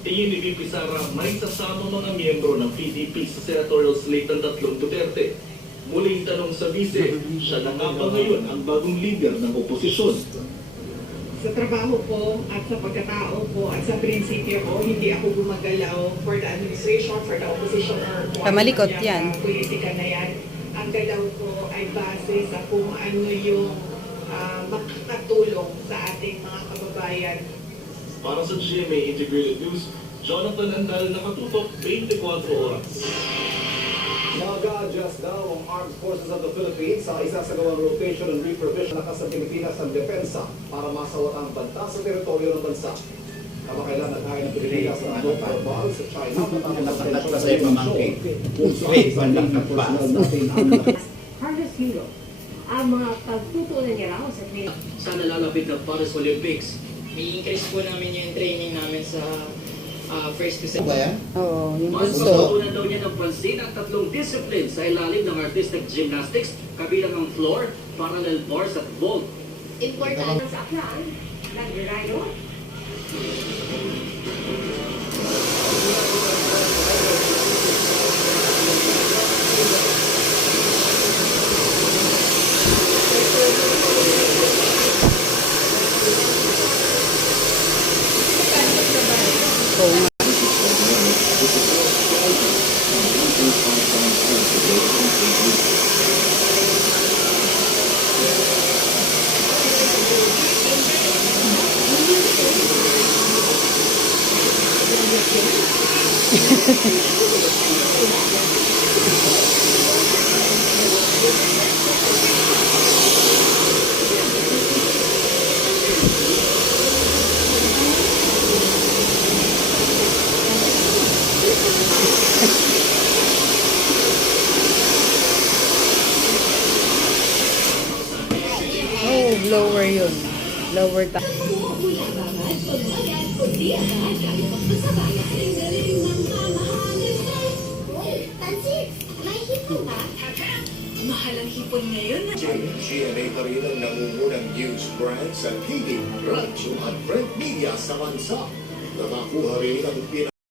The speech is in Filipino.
Tingin ni VP Sara may sasama mga miyembro ng PDP sa senatorial slate ng tatlong Duterte. Muling tanong sa vice, siya na nga ba ngayon ang bagong leader ng oposisyon? Sa trabaho ko at sa pagkatao ko at sa prinsipyo ko, hindi ako gumagalaw for the administration, for the opposition or Kamalikot yan. Politika na yan. Ang galaw ko ay base sa kung ano yung makakatulong sa ating mga kababayan. Para sa GMA Integrated News, Jonathan Andal, nakatutok 24 oras. Mag-a-adjust daw ang Armed Forces of the Philippines sa isasagawang rotation and reprovision sa Pilipinas ang depensa para masawat ang banta sa teritoryo ng bansa. Kamakailan naghain ng Pilipinas ng nuclear bomb sa China matapos ang Harvest Hero, ang mga pagtutunan niya raw sa training. Sa nalalapit na Paris Olympics, i-increase po namin yung training namin sa first to second. Oo, yung Mas gusto. pagkukunan daw niya ng pansin ang tatlong discipline sa ilalim ng artistic gymnastics, kabilang ang floor, parallel bars at vault. Importante sa aklaan, nag-rino. Oo nga. Oh, blower yun. Blower ta. Mahal ang hipon ngayon. GMA pa rin ang nangungunang news brand sa TV, radyo at print media sa bansa. Nakakuha rin ang